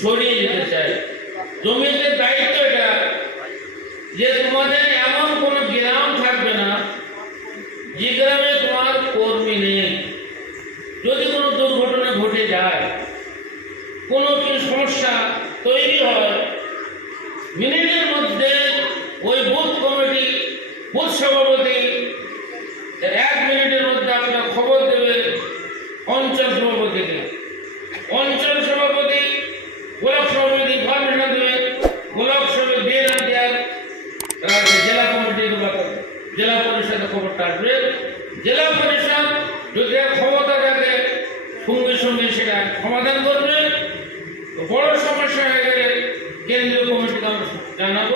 সরিয়ে দিতে চাই। জমিদের দায়িত্ব এটা। যে তোমাদের এমন কোনো গ্রাম থাকবে না, যে গ্রামে তোমার কর্মী নেই। যদি কোনো দুর্ঘটনা ঘটে যায়, কোনো কি সমস্যা তৈরি হয়, মিনিটের মধ্যে ওই বুথ কমিটি, বুথ সভাপতি, এক মিনিটের মধ্যে আপনার খবর দেবে অঞ্চল সভাপতিকে অঞ্চল সভাপতি গোলক সভাপতি ইনফরমেশন দেবে গোলক সভাপতি দিয়ে না দেওয়ার রাজ্যে জেলা কমিটির ব্যাপারে পরিষদের খবরটা আসবে, জেলা পরিষদ যদি ক্ষমতা থাকে, সঙ্গে সঙ্গে সেটা সমাধান করবে। বড় সমস্যা হয়ে গেলে কেন্দ্রীয় কমিটিকে আমরা জানাব,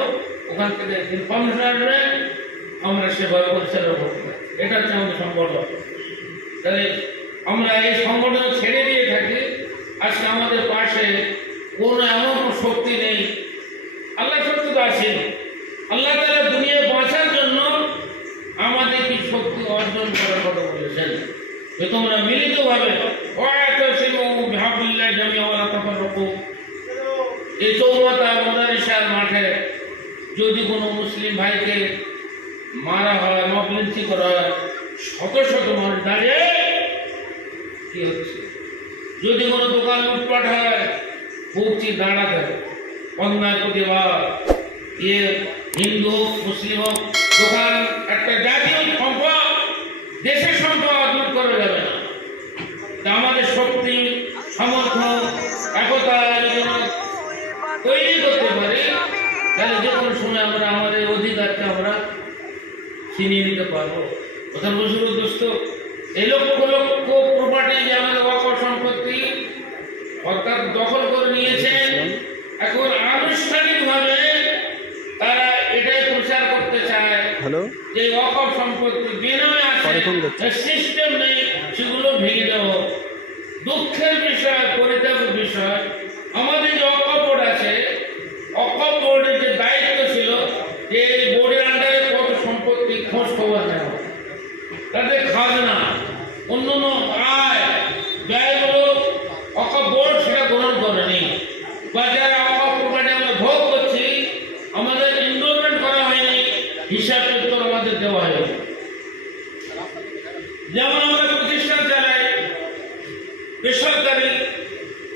ওখান থেকে ইনফরমেশন আসবে, আমরা সেভাবে পরিচালনা এটা হচ্ছে আমাদের সম্পর্ক তাহলে আমরা এই সংগঠন যে তোমরা মিলিতভাবে এই চৌমাতা মোদারিসার মাঠে যদি কোনো মুসলিম ভাইকে মারা হয় মবলিন্সি করা হয়, শত শত মানুষ দাঁড়িয়ে কি হচ্ছে? যদি কোনো দোকান লুটপাট হয় ভুগছি দাঁড়াতে অন্যায় প্রতিবাদ। ইয়ে হিন্দু মুসলিম হোক, দোকান একটা জাতীয় সম্পদ, দেশের সম্পদ সামর্থ্য একতা যদি তৈরি করতে পারি তাহলে যে কোনো সময় আমরা আমাদের অধিকারকে আমরা ছিনিয়ে নিতে পারব কথা বুঝল দোস্ত এই লক্ষ লক্ষ প্রপার্টি যে আমাদের অকর সম্পত্তি অর্থাৎ দখল করে নিয়েছেন এখন আনুষ্ঠানিকভাবে তারা এটাই প্রচার করতে চায় যে অকর সম্পত্তি বিনয় আছে। সিস্টেম নেই সেগুলো ভেঙে দেওয়া। দুঃখের বিষয়, পরিতাপের বিষয়। আমাদের যে অকপ বোর্ড আছে অকপ বোর্ডের যে দায়িত্ব ছিল, যে এই বোর্ডের আন্ডারে কত সম্পত্তি, খোঁজ খবর নেওয়া তাদের খাজনা অন্যান্য আয় ব্যয়গুলো অকপ বোর্ড সেটা গ্রহণ করেনি। বা যারা অকপ প্রকারে আমরা ভোগ করছি, আমাদের এনরোলমেন্ট করা হয়নি হিসাব উত্তর আমাদের দেওয়া হয়নি। విశ్వవిద్యాలయం